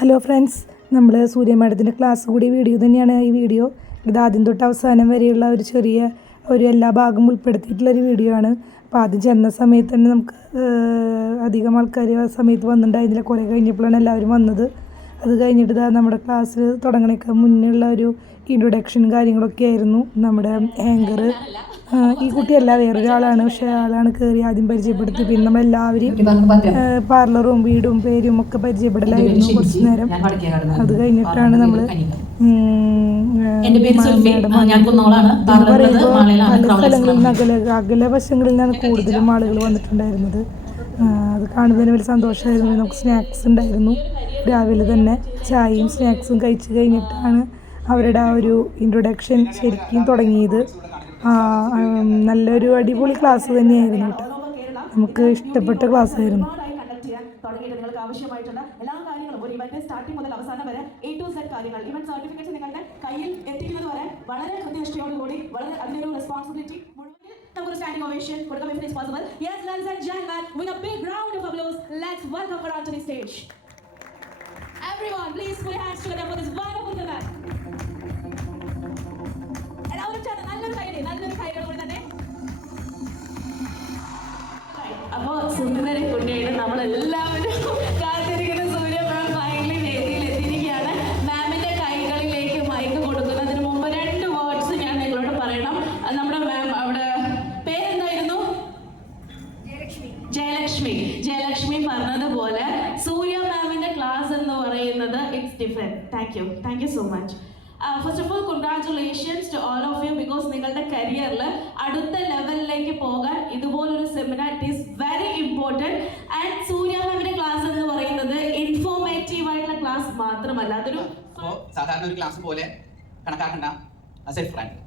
Hello friends, നമ്മൾ സൂര്യ മാഡത്തിൻ്റെ class കൂടി വീഡിയോ തന്നെയാണ് ഈ വീഡിയോ. ഇത് ആദ്യം തൊട്ട് അവസാനം വരെയുള്ള ഒരു ചെറിയ എല്ലാ ഭാഗം ഉൾപ്പെടുത്തിയിട്ടുള്ളൊരു വീഡിയോ ആണ്. അപ്പോൾ ആദ്യം ചെന്ന സമയത്ത് തന്നെ നമുക്ക് അധികം ആൾക്കാർ ആ സമയത്ത് വന്നിട്ടുണ്ടായിരുന്നില്ല. കുറേ കഴിഞ്ഞപ്പോഴാണ് എല്ലാവരും വന്നത്. അത് കഴിഞ്ഞിട്ട് നമ്മുടെ ക്ലാസ് തുടങ്ങണേക്കാൾ മുന്നുള്ള ഒരു ഇൻട്രൊഡക്ഷൻ കാര്യങ്ങളൊക്കെ ആയിരുന്നു. നമ്മുടെ ആങ്കർ ഈ കുട്ടിയല്ല, വേറൊരാളാണ്. പക്ഷേ ആളാണ് കയറി ആദ്യം പരിചയപ്പെടുത്തി. പിന്നെ നമ്മളെല്ലാവരും പാർലറും വീടും പേരും ഒക്കെ പരിചയപ്പെടലായിരുന്നു കുറച്ച് നേരം. അത് കഴിഞ്ഞിട്ടാണ് നമ്മൾ പറയുമ്പോൾ പല സ്ഥലങ്ങളിൽ നിന്ന് അകല വശങ്ങളിൽ നിന്നാണ് കൂടുതലും ആളുകൾ വന്നിട്ടുണ്ടായിരുന്നത്. അത് കാണുന്നതിന് വലിയ സന്തോഷമായിരുന്നു. നമുക്ക് സ്നാക്സ് ഉണ്ടായിരുന്നു. രാവിലെ തന്നെ ചായയും സ്നാക്സും കഴിച്ച് കഴിഞ്ഞിട്ടാണ് അവരുടെ ആ ഒരു ഇൻട്രൊഡക്ഷൻ ശരിക്കും തുടങ്ങിയത്. നല്ലൊരു അടിപൊളി ക്ലാസ് തന്നെയായിരുന്നു കേട്ടോ. നമുക്ക് ഇഷ്ടപ്പെട്ട ക്ലാസ് ആയിരുന്നു. നിങ്ങൾക്ക് ആവശ്യമായിട്ടുള്ള എല്ലാ കാര്യങ്ങളും ഒരു ഇവന്റ് സ്റ്റാർട്ടിംഗ് മുതൽ അവസാനം വരെ A to Z കാര്യങ്ങൾ, ഇവന്റ് സർട്ടിഫിക്കറ്റ് നിങ്ങളുടെ കയ്യിൽ എത്തിക്കുന്നത് വരെ വളരെ കൃത്യനിഷ്ഠയോടുകൂടി വളരെ അതിനൊരു റെസ്പോൺസിബിലിറ്റി നമുക്കൊരു സ്റ്റാൻഡിംഗ് ഓവേഷൻ കൊടുക്കാം if it is possible. Yes, ladies and gentlemen, with a big round of applause, let's welcome her onto the stage. Everyone, please put your hands together for this wonderful event. എല്ലാവരും ചേർന്ന് നല്ലൊരു കൈയ്യടി കൂടി തന്നെ. അപ്പോൾ സുന്ദര കുട്ടിയായിട്ട് നമ്മളെല്ലാവരും കാത്തിരിക്കുന്ന സൂര്യ മാം ഫൈനലി വേദിയിൽ എത്തിയിരിക്കുകയാണ്. മാമിന്റെ കൈകളിലേക്ക് മൈക്ക് കൊടുക്കുന്നതിന് മുമ്പ് 2 വേർഡ്സ് ഞാൻ നിങ്ങളോട് പറയണം. നമ്മുടെ മാം അവിടെ പേരെന്തായിരുന്നു? ജയലക്ഷ്മി പറഞ്ഞതുപോലെ സൂര്യ മാമിന്റെ ക്ലാസ് എന്ന് പറയുന്നത് it's different. Thank you so much. First of all, congratulations to all of you because നിങ്ങളുടെ കരിയറിൽ അടുത്ത ലെവലിലേക്ക് പോകാൻ ഇതുപോലൊരു seminar it is very important. And Surya മാമിന്റെ ക്ലാസ് എന്ന് പറയുന്നത് ഇൻഫോർമേറ്റീവ് ആയിട്ടുള്ള ക്ലാസ് മാത്രമല്ല, അതൊരു സാധാരണ ഒരു ക്ലാസ് പോലെ കണക്കാക്കണ്ട. ആസ് എ ഫ്രണ്ട്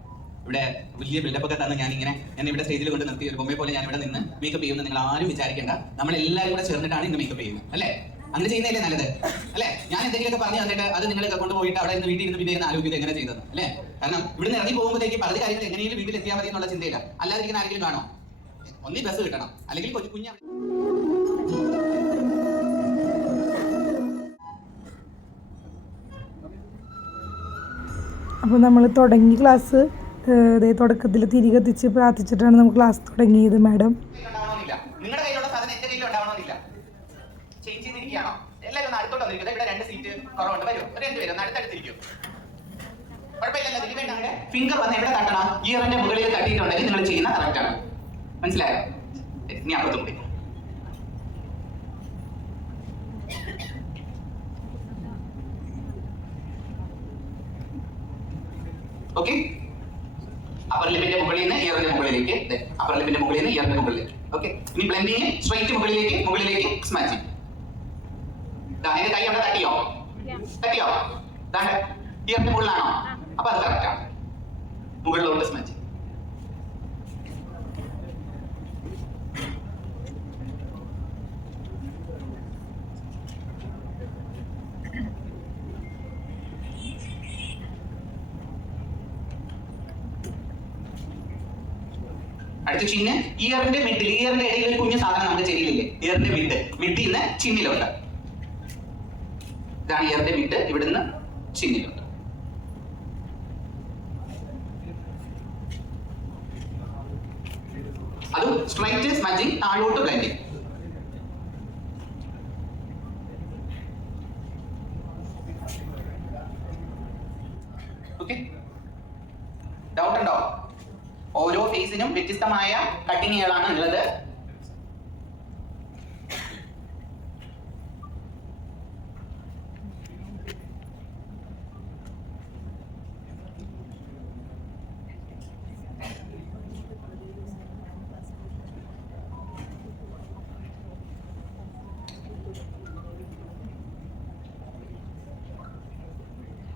ഇവിടെ വലിയ ബിൽഡപ്പ് ഒക്കെ തന്നെ ഞാൻ ഇവിടെ സ്റ്റേജിൽ കൊണ്ട് നിർത്തി ഒരു ബൊമ്മയെ പോലെ ഞാൻ ഇവിടെ നിന്ന് മേക്കപ്പ് ചെയ്യുമെന്ന് നിങ്ങൾ ആരും വിചാരിക്കേണ്ട. നമ്മളെല്ലാവരും കൂടെ ചേർന്നിട്ടാണ് ഇന്ന് മേക്കപ്പ് ചെയ്യുന്നത്, അല്ലേ? അങ്ങനെ ചെയ്യുന്നതല്ലേ നല്ലത്, അല്ലേ? ഞാൻ എന്തെങ്കിലുമൊക്കെ പറഞ്ഞു തന്നിട്ട് അത് നിങ്ങൾ കൊണ്ടുപോയിട്ട് അവിടെ നിന്ന് വീട്ടിൽ ഇരുന്ന് പിന്നെ ആലോചിക്കുന്നത് എങ്ങനെ ചെയ്തത്, അല്ലേ? കാരണം ഇവിടുന്ന് ഇറങ്ങി പോകുമ്പോഴത്തേക്ക് പല കാര്യങ്ങൾ എങ്ങനെയും വീട്ടിൽ എത്തിയാൽ മതി എന്നുള്ള ചിന്തയില്ല. അല്ലാതിരിക്കുന്ന ആരെങ്കിലും കാണോ? ഒന്നീ ബസ് കിട്ടണം, അല്ലെങ്കിൽ കുഞ്ഞ. അപ്പോൾ നമ്മൾ തുടങ്ങി ക്ലാസ് തുടക്കത്തിൽ തിരി കത്തിച്ച് പ്രാർത്ഥിച്ചിട്ടാണ് നമ്മൾ ക്ലാസ് തുടങ്ങിയത്. മാഡം നിങ്ങളുടെ കയ്യിലുള്ള സാധനം എന്റെ കയ്യിൽ ഉണ്ടാവണമെന്നില്ല. ചേഞ്ച് ചെയ്തിരിക്കുകയാണോ? എല്ലാവരും ഒന്ന് അടുത്തോട്ട് വന്നിരിക്കുന്നത്. ഇവിടെ 2 സീറ്റ് കുറവുണ്ട്. വരും 2 പേരും അടുത്തടുത്തിരിക്കും. കുഴപ്പമില്ലല്ലോ. ഇതിന് വേണ്ട അങ്ങനെ ഫിംഗർ വന്ന് എവിടെ തട്ടണം? ഇയറിന്റെ മുകളിൽ തട്ടിയിട്ടുണ്ടെങ്കിൽ നിങ്ങൾ ചെയ്യുന്ന കറക്റ്റ് ആണ്. മനസ്സിലായോ? ഇനി അപ്പുറത്തും കൂടി ഓക്കെ. അപ്പർ ലിപ്പിന്റെ മുകളിൽ നിന്ന് ഇയറിന്റെ മുകളിലേക്ക്, അപ്പർ ലിപ്പിന്റെ മുകളിൽ നിന്ന് ഇയറിന്റെ മുകളിലേക്ക്. ഓക്കെ. ഇനി ബ്ലെൻഡിങ് സ്ട്രൈറ്റ് മുകളിലേക്ക് സ്മാച്ചിങ്. എന്റെ കൈ അവിടെ തട്ടിയോ? ഇയറിന്റെ മുകളിലാണോ? അപ്പൊ അത് കറക്റ്റ് ആണ്. മുകളിലോട്ട് സ്മാച്ചിങ്. അടുത്ത ചിഹ്ന് ഇയറിന്റെ മിഡിൽ, ഇയറിന്റെ ഇടയിൽ ഒരു കുഞ്ഞു സാധനം നമുക്ക് ചെരിയില്ലേ? ഇയറിന്റെ മിഡിൽ നിന്ന് ചിന്നിലോട്ട്. ഇതാണ് ഇയറിന്റെ മിഡ്. ഇവിടുന്ന് ചിന്നിലോട്ട്. അത് സ്ട്രൈറ്റ് സ്മജിങ്, താഴോട്ട് ബ്ലെൻഡിങ്. ഓക്കെ. ഡൗട്ട് ഉണ്ടോ? ഓരോ ഫേസിനും വ്യത്യസ്തമായ കട്ടിങ്ങുകളാണ് ഉള്ളത്.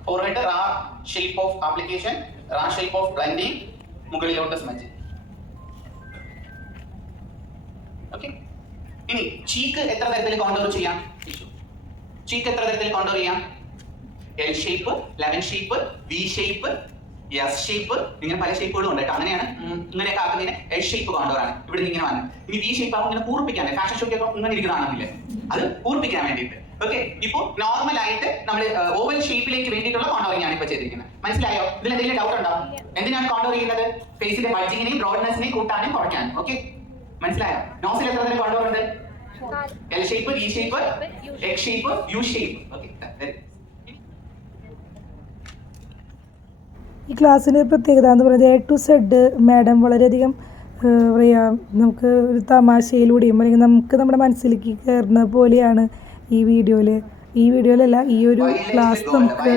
Forward raw shape of application, raw shape of blending, മുകളിലോട്ട് സ്മജ്. ഓക്കെ. ഇനി ചീക്ക് എത്ര തരത്തിൽ കോണ്ടോർ ചെയ്യാം? ചീക്ക് എത്ര തരത്തിൽ കോണ്ടോർ ചെയ്യാം? L shape, 11 shape, V shape, S shape, ഇങ്ങനെ പല ഷേപ്പുകളും ഉണ്ട് കേട്ടോ. അങ്ങനെയാണ് ഇങ്ങനെയൊക്കെ ആക്കുന്നതിന് എൽ ഷേപ്പ് കോണ്ടോർ ആണ്. ഇവിടെ നിന്ന് ഇങ്ങനെ വന്നു. ഇനി വി ഷേപ്പ് ആകുമ്പോൾ ഇങ്ങനെ പൂർപ്പിക്കാൻ, ഫാഷൻ ഷോയ്ക്കൊക്കെ ഇങ്ങനെ ഇരിക്കുന്നതാണെന്നില്ലേ, അത് പൂർപ്പിക്കാൻ വേണ്ടിയിട്ട് ഓക്കെ, ഇപ്പൊ നോർമൽ ആയിട്ട് നമ്മൾ ഓവൽ ഷേപ്പിലേക്ക് വേണ്ടിയിട്ടുള്ള കോണ്ടോറിംഗ് ആണ് ഇപ്പൊ ചെയ്തിരിക്കുന്നത്. മനസ്സിലായോ? ഇതിൽ എന്തെങ്കിലും ഡൗട്ട് ഉണ്ടോ? എന്തിനാണ് കോണ്ടോർ ചെയ്യുന്നത്? ഫേസിന്റെ ബഡ്ജിങ്ങിനെയും ബ്രോഡ്നെസിനെയും കൂട്ടാനും കുറയ്ക്കാനും. ഓക്കെ, മനസ്സിലായോ? നോസിൽ എത്ര തരം കോണ്ടോർ ഉണ്ട്? L shape, E shape, X shape, U shape. Okay, ഈ ക്ലാസ്സിൻ്റെ പ്രത്യേകത എന്ന് പറയുന്നത് A to Z മാഡം വളരെയധികം പറയുക നമുക്ക് ഒരു തമാശയിലൂടെയും അല്ലെങ്കിൽ നമുക്ക് നമ്മുടെ മനസ്സിലേക്ക് കയറുന്ന പോലെയാണ് ഈ വീഡിയോയിലല്ല ഈ ഒരു ക്ലാസ് നമുക്ക്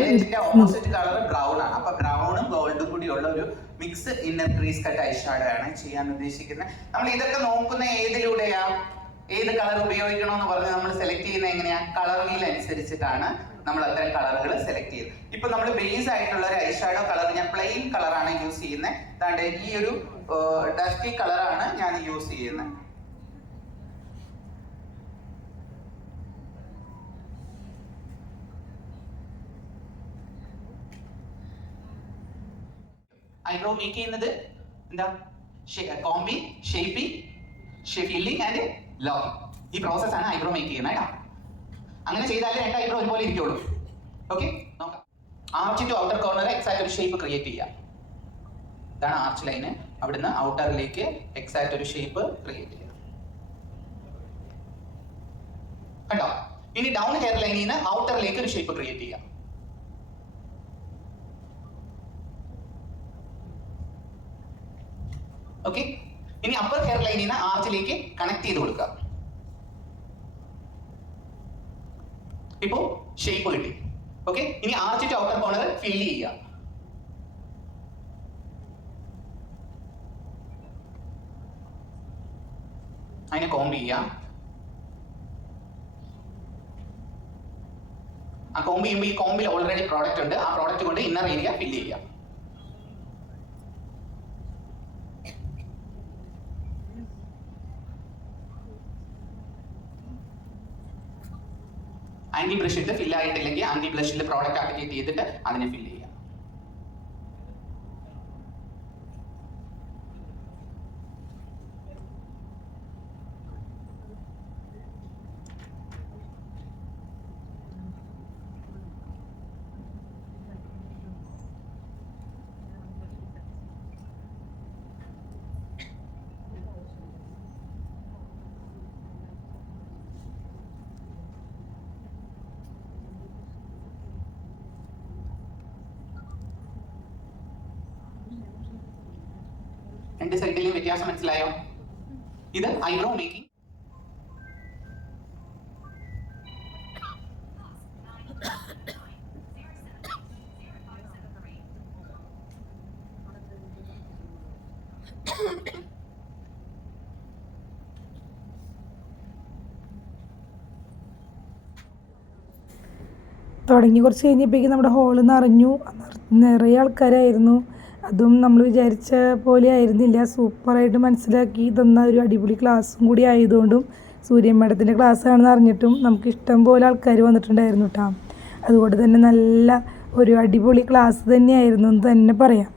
ബ്രൗൺ ആണ്. അപ്പൊ ബ്രൗണും ഗോൾഡും കൂടിയുള്ള ഒരു mix inner crease cut eyeshadow ആണ് ചെയ്യാൻ ഉദ്ദേശിക്കുന്നത്. നമ്മൾ ഇതൊക്കെ നോക്കുന്ന ഏതിലൂടെയാ? ഏത് കളർ ഉപയോഗിക്കണമെന്ന് പറഞ്ഞ് നമ്മൾ സെലക്ട് ചെയ്യുന്നത് എങ്ങനെയാ? കളർ വീൽ അനുസരിച്ചിട്ടാണ് നമ്മൾ അത്തരം കളറുകൾ സെലക്ട് ചെയ്യുന്നത്. ഇപ്പൊ നമ്മൾ ബേസ് ആയിട്ടുള്ള ഒരു ഐഷാഡോ കളർ ഞാൻ പ്ലെയിൻ കളറാണ് യൂസ് ചെയ്യുന്നത്. അതാണ്ട് ഈ ഒരു ഡസ്റ്റി കളറാണ് ഞാൻ യൂസ് ചെയ്യുന്നത്. ഐബ്രോ മേക്ക് ചെയ്യുന്നത് എന്താ? Combing, shaping, filling and locking. ഈ പ്രോസസ് ആണ് ഐബ്രോ മേക്ക് ചെയ്യുന്നത് കേട്ടോ. അങ്ങനെ ചെയ്താലേ രണ്ട് ഐബ്രോ ഒരുപോലെ ഇരിക്കുള്ളൂ. ഓക്കെ, നോക്കാം. Arch to outer corner exact ഒരു ഷേപ്പ് ക്രിയേറ്റ് ചെയ്യാം. ഇതാണ് ആർച്ച് ലൈന്. അവിടുന്ന് ഔട്ടറിലേക്ക് എക്സാക്ട് ഒരു ഷേപ്പ് ക്രിയേറ്റ് ചെയ്യാം. കണ്ടോ? ഇനി ഡൗൺ ഹെയർ ലൈനിൽ നിന്ന് ഔട്ടറിലേക്ക് ഒരു ഷേപ്പ് ക്രിയേറ്റ് ചെയ്യാം. ഓക്കെ, ഇനി അപ്പർ ഹെയർ ലൈനിൽ നിന്ന് ആർച്ചിലേക്ക് കണക്ട് ചെയ്ത് കൊടുക്കുക. ഇപ്പോ ഷേപ്പ് കിട്ടി. ഓക്കെ, ഇനി arch to outer corner fill ചെയ്യുക. അതിനെ കോംബ് ചെയ്യാം. ആ കോംബ് ചെയ്യുമ്പോൾ ഈ കോംബിൽ ഓൾറെഡി പ്രോഡക്റ്റ് ഉണ്ട്. ആ പ്രോഡക്റ്റ് കൊണ്ട് ഇന്നർ ഏരിയ ഫില്ല് ചെയ്യാം. ആന്റി ബ്രഷ് ഇട്ട് ഫില്ല് ആയിട്ടില്ലെങ്കിൽ ആന്റി ബ്ലഷിൽ പ്രോഡക്റ്റ് ആക്ടിവേറ്റ് ചെയ്തിട്ട് അതിനെ ഫില്ല് ചെയ്യാം. രണ്ട് സൈഡിലെയും വ്യത്യാസം മനസ്സിലായോ? ഇത് ഐബ്രോ മേക്കിംഗ്. തുടങ്ങി കുറച്ച് കഴിഞ്ഞപ്പോഴേക്കും നമ്മുടെ ഹോള് നിറഞ്ഞു. നിറയെ ആൾക്കാരായിരുന്നു. അതും നമ്മൾ വിചാരിച്ച പോലെ ആയിരുന്നില്ല. സൂപ്പറായിട്ട് മനസ്സിലാക്കി തന്ന ഒരു അടിപൊളി ക്ലാസ്സും കൂടി ആയതുകൊണ്ടും സൂര്യ മാഡത്തിൻ്റെ ക്ലാസ് ആണെന്ന് അറിഞ്ഞിട്ടും നമുക്ക് ഇഷ്ടം പോലെ ആൾക്കാർ വന്നിട്ടുണ്ടായിരുന്നു കേട്ടോ. അതുകൊണ്ട് തന്നെ നല്ല ഒരു അടിപൊളി ക്ലാസ് തന്നെയായിരുന്നു എന്ന് തന്നെ പറയാം.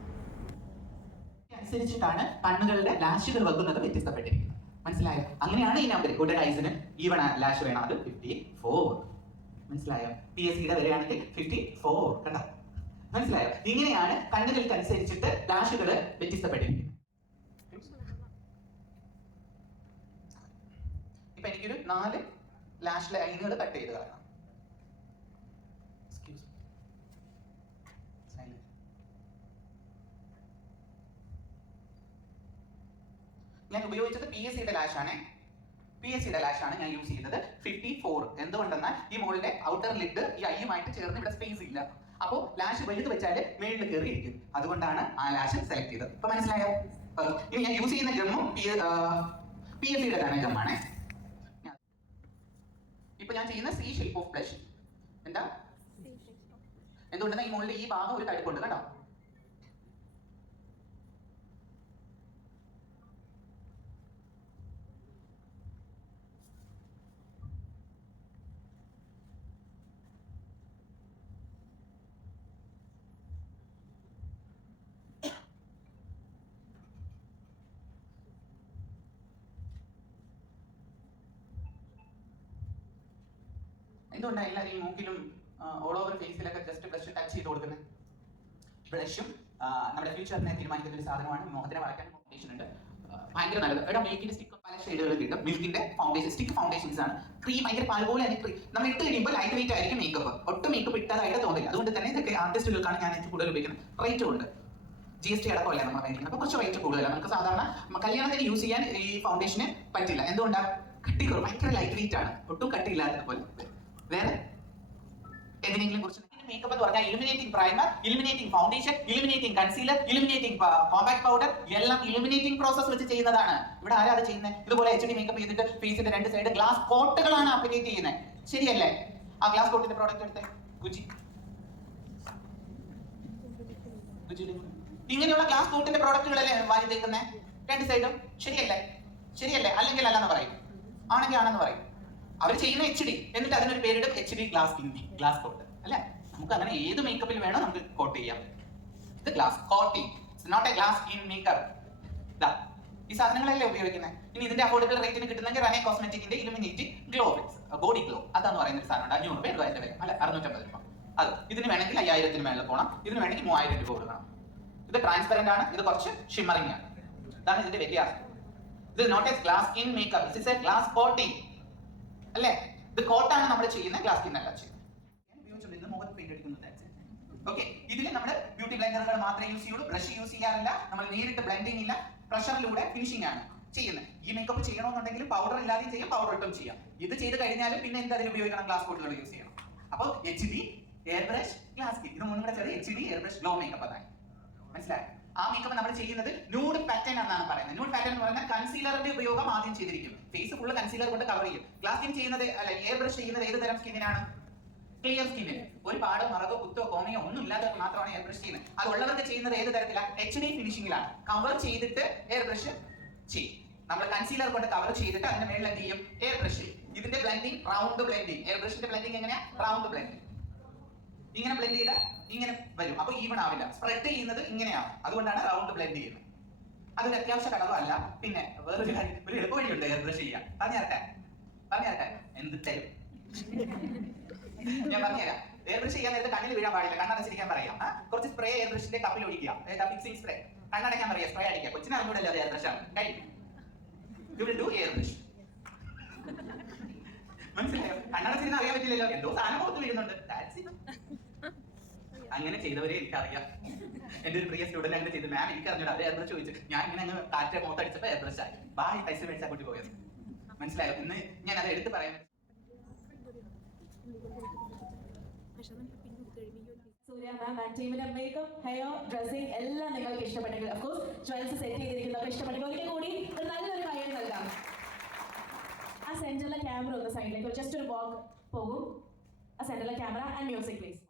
അനുസരിച്ചിട്ടാണ് കണ്ണുകളുടെ ലാഷുകൾ വെക്കുന്നത് വ്യത്യസ്തപ്പെട്ടിരിക്കുന്നത്. മനസ്സിലായോ? അങ്ങനെയാണ് ഈ നമ്പർ. ഗുഡ് ഐസിന് ഈവൺ ലാഷ് വേണം, അത് 54. മനസ്സിലായോ? PSCയുടെ വരെയാണെങ്കിൽ 54. കണ്ടോ? മനസ്സിലായോ? ഇങ്ങനെയാണ് കണ്ണുകൾക്ക് അനുസരിച്ചിട്ട് ലാഷുകൾ വ്യത്യസ്തപ്പെട്ടിരിക്കുന്നത്. ഇപ്പൊ എനിക്കൊരു 4 ലാഷ് ലൈനുകൾ കട്ട് ചെയ്ത് കളയണം. ഞാൻ ഉപയോഗിച്ചത് PSCയുടെ ലാഷ് ആണ്. PSCയുടെ ലാഷ് ആണ് ഞാൻ യൂസ് ചെയ്യുന്നത്. 54. എന്തുകൊണ്ടെന്നാൽ ഈ മോളിലെ ഔട്ടർ ലിഡ് ഈ ഐയുമായിട്ട് ചേർന്ന് ഇവിടെ സ്പേസ് ഇല്ല. അപ്പോൾ ലാഷ് വലുത് വെച്ചാൽ മേളിൽ കയറി ഇരിക്കും. അതുകൊണ്ടാണ് ആ ലാഷ് സെലക്ട് ചെയ്തത്. ഇപ്പൊ മനസ്സിലായോ? ഇനി ഞാൻ യൂസ് ചെയ്യുന്ന ഗമ്മും PSCയുടെ തന്നെ ഗമ്മാണ്. ഇപ്പൊ ഞാൻ ചെയ്യുന്ന C ഷേപ്പ് ഓഫ് ബ്ലഷ്. എന്താ? എന്തുകൊണ്ടെന്നാൽ ഈ മോളിൽ ഈ ഭാഗം ഒരു തടുപ്പുണ്ട്. കണ്ടോ? എന്തുകൊണ്ടാണ് എല്ലാവരും ഈ മൂക്കിലും ഓൾ ഓവർ ഫേസിലൊക്കെ ജസ്റ്റ് ബ്ലഷ് ടച്ച് ചെയ്ത് കൊടുക്കുന്നത്? ബ്ലഷും നമ്മുടെ ഫ്യൂച്ചറിനെ തീരുമാനിക്കുന്ന ഒരു സാധനമാണ്. മുഖത്തിനെ വളയ്ക്കാൻ ഫൗണ്ടേഷൻ ഉണ്ട്, ഭയങ്കര നല്ലത്. ഇവിടെ മിൽക്കിന്റെ സ്റ്റിക്ക് പല ഷെയ്ഡുകൾ കിട്ടും. മിൽക്കിന്റെ ഫൗണ്ടേഷൻ സ്റ്റിക്ക് ഫൗണ്ടേഷൻസ് ആണ്. ക്രീം ഭയങ്കര പാൽ പോലെ തന്നെ ക്രീം. നമ്മൾ ഇട്ട് കഴിയുമ്പോൾ ലൈറ്റ് വെയിറ്റ് ആയിരിക്കും മേക്കപ്പ്, ഒട്ടും മേക്കപ്പ് ഇട്ടതായിട്ട് തോന്നില്ല. അതുകൊണ്ട് തന്നെ ഇതൊക്കെ ആർട്ടിസ്റ്റുകൾക്കാണ് ഞാൻ ഏറ്റവും കൂടുതൽ ഉപയോഗിക്കുന്നത്. റേറ്റും ഉണ്ട്, GST അടക്കമല്ല നമ്മൾ മേടിക്കുന്നത്, അപ്പോൾ കുറച്ച് റേറ്റ് കൂടുതലാണ്. നമുക്ക് സാധാരണ കല്യാണത്തിന് യൂസ് ചെയ്യാൻ ഈ ഫൗണ്ടേഷന് പറ്റില്ല. എന്തുകൊണ്ടാണ്? കട്ടി കുറവ്, ഭയങ്കര ലൈറ്റ് വെയിറ്റ് ആണ്, ഒട്ടും കട്ടിയില്ലാത്തതുപോലെ. വേറെ എന്തിനെങ്കിലും കുറിച്ച് മേക്കപ്പ് എന്ന് പറഞ്ഞാൽ illuminating primer, illuminating foundation, illuminating concealer, illuminating compact powder, എല്ലാം ഇലുമിനേറ്റിംഗ് പ്രോസസ് വെച്ച് ചെയ്യുന്നതാണ്. ഇവിടെ ആരാ അത് ചെയ്യുന്നത്? ഇതുപോലെ HD മേക്കപ്പ് ചെയ്തിട്ട് ഫേസിന്റെ രണ്ട് സൈഡ് ഗ്ലാസ് കോട്ടുകളാണ് അപ്ലിക്കേറ്റ് ചെയ്യുന്നത്. ശരിയല്ലേ? ആ ഗ്ലാസ് കോട്ടിന്റെ പ്രോഡക്റ്റ് എടുത്ത് ഗുജി, ഇങ്ങനെയുള്ള ഗ്ലാസ് കോട്ടിന്റെ പ്രോഡക്റ്റുകളല്ലേ വാങ്ങി തേക്കുന്നത് രണ്ട് സൈഡും? ശരിയല്ലേ? ശരിയല്ലേ? അല്ലെങ്കിൽ അല്ലെന്ന് പറയും, ആണെങ്കിൽ ആണെന്ന് പറയും. അവർ ചെയ്യുന്ന HD, എന്നിട്ട് അതിനൊരു പേരിടും HD ഗ്ലാസ് കോട്ട് അല്ലെ? നമുക്ക് അങ്ങനെ ഏത് മേക്കപ്പിൽ വേണോ നമുക്ക് കോട്ട് ചെയ്യാം. ഇത് glass coating, it's not a glass skin makeup. ഈ സാധനങ്ങളല്ലേ ഉപയോഗിക്കുന്നത്. ഇനി ഇതിന്റെ അഫോർഡബിൾ റേറ്റിന് കിട്ടുന്നെങ്കിൽ റനെ കോസ്മെറ്റിക്കിന്റെ ഇലുമിനേറ്റിംഗ് ഗ്ലോ ബോഡി ഗ്ലോ, അതാന്ന് പറയുന്ന ഒരു സാധനം. 500 രൂപ അതിന്റെ വില, അല്ല 650 രൂപ. അത് ഇതിന് വേണമെങ്കിൽ 5000 മേളിൽ പോകണം, ഇതിന് വേണമെങ്കിൽ 3000 രൂപ കൊടുക്കണം. ഇത് ട്രാൻസ്പെറന്റ് ആണ്, ഇത് കുറച്ച് ഷിമ്മറിംഗ് ആണ്. ഇതാണ് ഇതിന്റെ വ്യത്യാസം. ഇത് not a glass skin makeup, it's a glass coating അല്ലേ? ഇത് കോട്ടാണ് നമ്മൾ ചെയ്യുന്നത്, ഗ്ലാസ് സ്കിൻ അല്ല ചെയ്യുന്നത്. ഓക്കെ, ഇതിൽ നമ്മൾ ബ്യൂട്ടി ബ്ലെൻഡറുകൾ മാത്രമേ യൂസ് ചെയ്യുള്ളൂ, ബ്രഷ് യൂസ് ചെയ്യാറില്ല. നമ്മൾ നേരിട്ട് ബ്ലെൻഡിങ് ഇല്ല, പ്രഷറിലൂടെ ഫിനിഷിംഗ് ആണ് ചെയ്യുന്നത്. ഈ മേക്കപ്പ് ചെയ്യണമെന്നുണ്ടെങ്കിൽ പൗഡർ ഇല്ലാതെയും ചെയ്യാം, പൗഡർ ഇട്ടും ചെയ്യാം. ഇത് ചെയ്ത് കഴിഞ്ഞാലും പിന്നെ എന്ത് അതിൽ ഉപയോഗിക്കണം? ഗ്ലാസ് കോട്ടുകൾ യൂസ് ചെയ്യണം. അപ്പോൾ HD air brush glass skin, ഇത് മൂന്നും കൂടെ ചേർത്ത് HD air brush glow makeup അതായി. മനസ്സിലായി? ആ മേക്കപ്പ് നമ്മൾ ചെയ്യുന്നത് ന്യൂഡ് പാറ്റേൺ എന്നാണ് പറയുന്നത്. ന്യൂഡ് പാറ്റേൺ എന്ന് പറയുന്നത് കൺസീലറിന്റെ ഉപയോഗം ആദ്യം ചെയ്തിരിക്കും. ഫേസ് ഫുള്ള് കൺസീലർ കൊണ്ട് കവർ ചെയ്യും. ഗ്ലാസ് സ്കിൻ ചെയ്യുന്നത് അല്ല, എയർ ബ്രഷ് ചെയ്യുന്നത് ഏത് തരം സ്കിന്നിനാണ്? ക്ലിയർ സ്കിന്നിന്. ഒരു പാടോ മറകോ കുത്തോ കോമയോ ഒന്നും ഇല്ലാത്തവർക്ക് മാത്രമാണ് എയർ ബ്രഷ് ചെയ്യുന്നത്. അത് ഉള്ളവർക്ക് ചെയ്യുന്നത് ഏത് തരത്തിലാണ്? HD ഫിനിഷിംഗിലാണ്. കവർ ചെയ്തിട്ട് എയർ ബ്രഷ് ചെയ്യും. നമ്മൾ കൺസീലർ കൊണ്ട് കവർ ചെയ്തിട്ട് അതിന്റെ മേളിൽ എന്ത് ചെയ്യും? എയർ ബ്രഷ് ചെയ്യും. ഇതിന്റെ ബ്ലെൻഡിങ് റൗണ്ട് ബ്ലെൻഡിങ്. എയർ ബ്രഷിന്റെ ബ്ലെൻഡിങ് എങ്ങനെയാ? Round blending. ഇങ്ങനെ ബ്ലെൻഡ് ചെയ്താൽ ഇങ്ങനെ വരും, അപ്പൊ ഈവൺ ആവില്ല. സ്പ്രെഡ് ചെയ്യുന്നത് ഇങ്ങനെയാണ്, അതുകൊണ്ടാണ് റൗണ്ട് ബ്ലെൻഡ് ചെയ്യുന്നത്. അതൊരു അത്യാവശ്യ ഘടകമല്ല. പിന്നെ വേറൊരു കാര്യം, ഒരു എളുപ്പ വഴിയുണ്ട് എയർ ബ്രഷ് ചെയ്യാൻ. പറഞ്ഞുതരട്ടെ? എന്ത് തരും ഞാൻ പറഞ്ഞുതരാം. എയർ ബ്രഷ് ചെയ്യാൻ നേരത്തെ കണ്ണിൽ വീഴാൻ പാടില്ല, കണ്ണടച്ചിരിക്കാൻ പറയാം. കുറച്ച് സ്പ്രേ എയർ ബ്രഷിന്റെ കപ്പിൽ ഒഴിക്കുക, ഫിക്സിംഗ് സ്പ്രേ. കണ്ണടയ്ക്കാൻ പറയാം, സ്പ്രേ അടിക്കുക. കൊച്ചിനെ അറിഞ്ഞൂടല്ലോ അത് എയർ ബ്രഷ് ആണ്. You will do air brush. മനസ്സിലായോ? കണ്ണടച്ചിരുന്ന് അറിയാൻ പറ്റില്ലല്ലോ, എന്തോ സാധനം പുറത്ത് വീഴുന്നുണ്ട്. അങ്ങനെ ചെയ്തവരെ എനിക്കറിയാം. എന്റെ ഒരു പ്രിയ സ്റ്റുഡന്റ് അങ്ങനെ ചെയ്തു. മാം എനിക്ക് അറിഞ്ഞൂടാ, എയർ ബ്രഷ് ചോദിച്ചു. ഞാൻ ഇങ്ങനെ അങ്ങ് കാറ്റ് മുഖത്തടിച്ചപ്പോ എയർ ബ്രഷ് ആയി. ബായ്, പൈസ മേടിച്ചാൽ കൂട്ടി പോയത്. മനസ്സിലായോ? ഇന്ന് ഞാൻ അത് എടുത്ത് പറയാൻ സൂര്യ മാം ആൻഡ് ടീമിന്റെ മേക്കപ്പ്, ഹെയർ, ഡ്രസ്സിംഗ് എല്ലാം നിങ്ങൾക്ക് ഇഷ്ടപ്പെട്ടെങ്കിൽ ഓഫ് കോഴ്സ് ജ്വൽസ് സെറ്റ് ചെയ്തിരിക്കുന്നതൊക്കെ ഇഷ്ടപ്പെട്ടെങ്കിൽ ഒരിക്കൽ കൂടി ഒരു നല്ലൊരു കയ്യിൽ നൽകാം. ആ സെന്ററിലെ ക്യാമറ ഒന്ന് സൈഡിലേക്ക് ജസ്റ്റ് ഒരു വാക്ക് പോകും. ആ സെന്ററിലെ ക്യാമറ ആൻഡ് മ്യൂസിക് പ്ലീസ്.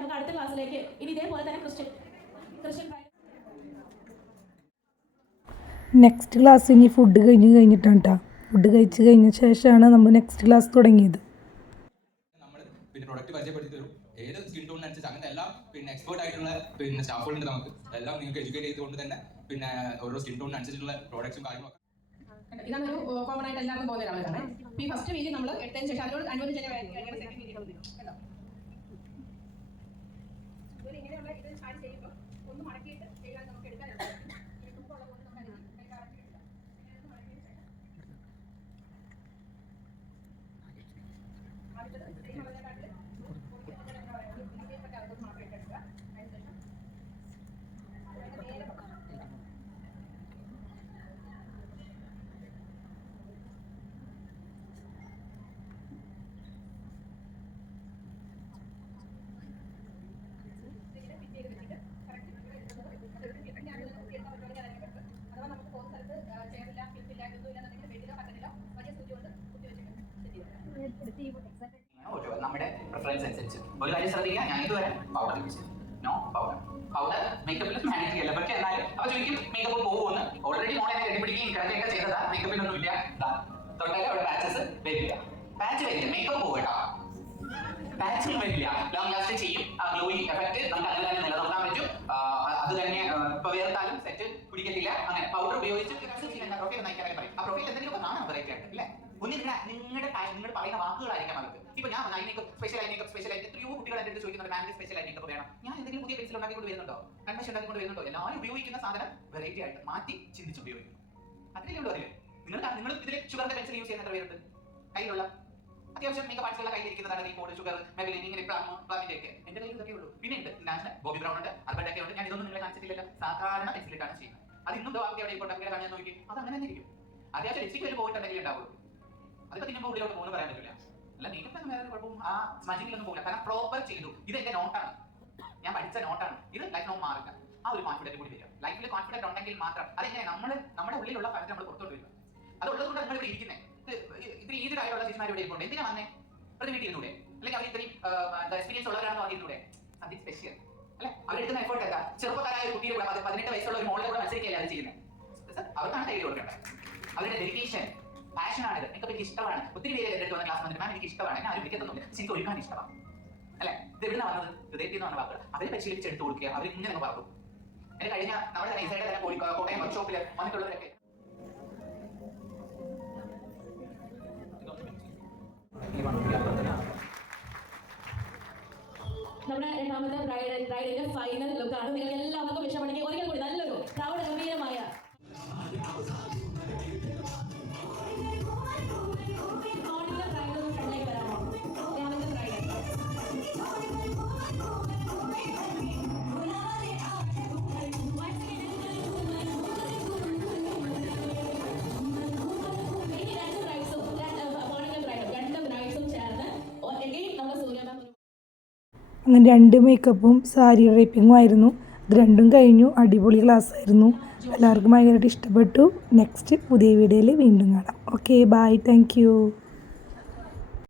നമുക്ക് അടുത്ത ക്ലാസ്സിലേക്ക് ഇനി ഇതേപോലെ തന്നെ ക്രിസ്ത്യൻ നെക്സ്റ്റ് ക്ലാസ് ഇനി ഫുഡ് കഴിഞ്ഞിട്ടാണ് കേട്ടോ. ഫുഡ് കഴിച്ച് കഴിഞ്ഞ ശേഷമാണ് നമ്മൾ നെക്സ്റ്റ് ക്ലാസ് തുടങ്ങിയത്. നമ്മൾ പിന്നെ പ്രൊഡക്റ്റ് പരിചയപ്പെടുത്തി തരും. ഏത് സ്കിൻ ടോണിനനുസരിച്ച് അങ്ങനെ എല്ലാം പിന്നെ എക്സ്പേർട്ട് ആയിട്ടുള്ള പിന്നെ സ്റ്റാഫുകളുണ്ട്. നമുക്ക് എല്ലാം നിങ്ങൾക്ക് എഡ്യൂക്കേറ്റ് ചെയ്തുകൊണ്ട് തന്നെ പിന്നെ ഓരോ സ്കിൻ ടോണിനനുസരിച്ചുള്ള പ്രോഡക്ട്സും കാര്യങ്ങളൊക്കെ. ഇതാണ് ഒരു കോമൺ ആയിട്ട് എല്ലാവർക്കും പോകുന്ന ഒരാളാണ്. ഈ ഫസ്റ്റ് വീഡിയോ നമ്മൾ എടുത്തതിന് ശേഷം അതിനോട് അനുബന്ധിച്ച് സെക്കൻഡ് വീഡിയോ കേട്ടോ. ഇങ്ങനെയുള്ള ഇത് സ്റ്റാർട്ട് ചെയ്യുമ്പോൾ ഒന്ന് മടക്കിയിട്ട് ചെയ്താൽ നമുക്ക് എടുക്കാനുണ്ട്. നമ്മുടെ പ്രിഫറൻസ് അനുസരിച്ച് ഒരു കാര്യം ശ്രദ്ധിക്കുക, ഞാൻ ഇതുവരെ പൗഡർ യൂസ് ചെയ്തു. No powder. പൗഡർ മേക്കപ്പിൽ മാനേജ് അല്ല. പക്ഷേ എന്നാലും അപ്പൊ ചോദിക്കും മേക്കപ്പ് പോകുമെന്ന്. ഓൾറെഡി മോളെ കെട്ടിപ്പിടിക്കുകയും കിടക്കുകയൊക്കെ ചെയ്തതാ. മേക്കപ്പിലൊന്നും ഇല്ല. തൊട്ടാലും അവിടെ പാച്ചസ് വരില്ല. പാച്ച് വരില്ല, മേക്കപ്പ് പോകും കേട്ടോ. പാച്ചും വരില്ല, ലോങ് ലാസ്റ്റ് ചെയ്യും. ആ ഗ്ലോയിങ് എഫക്ട് നമുക്ക് അങ്ങനെ തന്നെ നിലനിർത്താൻ പറ്റും. അത് തന്നെ ഇപ്പൊ വേർത്താലും സെറ്റ് പിടിക്കത്തില്ല. അങ്ങനെ പൗഡർ ഉപയോഗിച്ച് പ്രൊഫൈൽ നയിക്കാൻ പറയും. ആ പ്രൊഫൈൽ എന്തെങ്കിലും ഒക്കെ കാണാൻ വെറൈറ്റി ആയിട്ട് അല്ലേ? നിങ്ങൾ പറയുന്ന വാക്കുകളായിരിക്കാം അവർക്ക്. ഇപ്പൊ ഞാൻ സ്പെഷ്യൽ ആയിട്ട് എത്രയോ കുട്ടികൾ എന്റെ അടുത്ത് ചോദിക്കുന്നുണ്ട്, മാമിന്റെ സ്പെഷ്യൽ ആയിട്ട് വേണം. ഞാൻ എന്തെങ്കിലും പുതിയ പെൻസിൽ ഉണ്ടാക്കിക്കൊണ്ട് വരുന്നുണ്ടോ, കൺവെൻഷൻ ഉണ്ടാക്കിക്കൊണ്ട് വരുന്നുണ്ടോ? എല്ലാവരും ഉപയോഗിക്കുന്ന സാധനം വെറൈറ്റി ആയിട്ട് മാറ്റി ചിന്തിച്ച് ഉപയോഗിക്കുന്നു. അതിലേ ഉള്ളൂ അറിയില്ല. നിങ്ങൾ ഇതിൽ ഷുഗറിന്റെ പെൻസിൽ യൂസ് ചെയ്യുന്ന എത്ര പേരുണ്ട്? കയ്യിലുള്ള അത്യാവശ്യം മേക്കപ്പ് ആർട്സുള്ള കയ്യിലിരിക്കുന്നതാണ് റീകോഡ്, ഷുഗർ, മെബിലിൻ, ഇങ്ങനെ പ്ലാമിന്റെ ഒക്കെ എന്റെ കയ്യിൽ ഇതൊക്കെ ഉള്ളൂ. പിന്നെ ഉണ്ട് നാഷണൽ, ബോബി ബ്രൗൺ ഉണ്ട്, അൽബർട്ടൊക്കെ ഉണ്ട്. ഞാൻ ഇതൊന്നും നിങ്ങളെ കാണിച്ചിട്ടില്ലല്ലോ. സാധാരണ പെൻസിലിട്ടാണ് ചെയ്യുന്നത്. അത് ഇന്നും ബാക്കി അവിടെ ഇപ്പോൾ അങ്ങനെ കാണാൻ നോക്കി അത് അങ്ങനെ തന്നെ ഇരിക്കും. അത്യാവശ്യം ലിപ്സ്റ്റിക് വരെ പോയിട്ടുണ്ടെങ്കിൽ ഉണ്ടാവുള്ളൂ. അതൊക്കെ തിന്നുമ്പോൾ ഉള്ളിലോട്ട് പോകുന്നു പറയാൻ പറ്റില്ല. അല്ല മേക്കപ്പ് ഒന്നും വേറെ കുഴപ്പവും ആ സ്മജിങ്ങിലൊന്നും പോകില്ല. കാരണം പ്രോപ്പർ ചെയ്തു. ഇത് എന്റെ നോട്ടാണ്, ഞാൻ പഠിച്ച നോട്ടാണ്. ഇത് ലൈഫ് ലോങ് മാറില്ല. ആ ഒരു കോൺഫിഡൻസ് കൂടി വരിക. ലൈഫിൽ കോൺഫിഡൻസ് ഉണ്ടെങ്കിൽ മാത്രം അതെങ്ങനെ നമ്മുടെ ഉള്ളിലുള്ള ഫലത്തെ നമ്മൾ പുറത്തോട്ട് വരിക. അതുള്ളതുകൊണ്ട് നിങ്ങൾ ഇവിടെ ഇരിക്കുന്നത്. ഇത്തിരി ഈതിരായുള്ള ചേച്ചിമാർ ഇവിടെ ഇരിക്കുന്നുണ്ട്. എന്തിനാ വന്നേ? വെറുതെ വീട്ടിൽ ഇരുന്നൂടെ? അല്ലെങ്കിൽ അവർ ഇത്രയും എക്സ്പീരിയൻസ് ഉള്ളവരാണെന്ന് പറഞ്ഞിരുന്നൂടെ? സംതിങ് സ്പെഷ്യൽ അല്ലെ? അവരെടുക്കുന്ന എഫേർട്ട് എന്താ? ചെറുപ്പക്കാരായ ഒരു കുട്ടിയുടെ കൂടെ 18 വയസ്സുള്ള ഒരു മോളുടെ കൂടെ മത്സരിക്കുകയല്ല അത് ചെയ്യുന്നത്. അവർക്കാണ് കയ്യിൽ കൊടുക്കേണ്ടത്. അവരുടെ ഡെഡിക്കേഷൻ, പാഷനാണിത്. നിങ്ങൾക്ക് എനിക്ക് ഇഷ്ടമാണ്. ഒത്തിരി പേര് എൻ്റെ അടുത്ത് വന്ന ക്ലാസ് വന്നിട്ട് മാം എനിക്ക് ഇഷ്ടമാണ്, എന്നെ ആരും വിളിക്കത്തൊന്നുമില്ല, എനിക്ക് ഒരുക്കാൻ ഇഷ്ടമാണ് അല്ലെ? ഇത് എവിടെ നിന്നാണ് വന്നത്? ഹൃദയത്തിൽ നിന്ന് വന്ന വാക്കുകൾ. അവരെ പരിശീലിച്ചെടുത്ത് കൊടുക്കുക. അവർ ഇങ്ങനെ പറഞ്ഞു. എന്നെ കഴിഞ്ഞ നമ്മുടെ നൈസായിട്ട് തന്നെ കോട്ടയം വർക്ക്ഷോപ്പിൽ വന്നിട്ടുള്ളവരൊക്കെ നമ്മുടെ രണ്ടാമത്തെ ബ്രൈഡിന്റെ ഫൈനൽ ലുക്കാണ്. നിങ്ങൾക്ക് എല്ലാവർക്കും ഇഷ്ടപ്പെടുമെങ്കിൽ ഒരിക്കൽ കൂടി നല്ലൊരു പ്രൗഢ ഗംഭീരമായ അങ്ങനെ 2 മേക്കപ്പും സാരി ഡ്രൈപ്പിങ്ങും ആയിരുന്നു. ഇത് രണ്ടും കഴിഞ്ഞു. അടിപൊളി ക്ലാസ് ആയിരുന്നു. എല്ലാവർക്കും ഭയങ്കരമായിട്ട് ഇഷ്ടപ്പെട്ടു. നെക്സ്റ്റ് പുതിയ വീഡിയോയിൽ വീണ്ടും കാണാം. Okay, bye, thank U.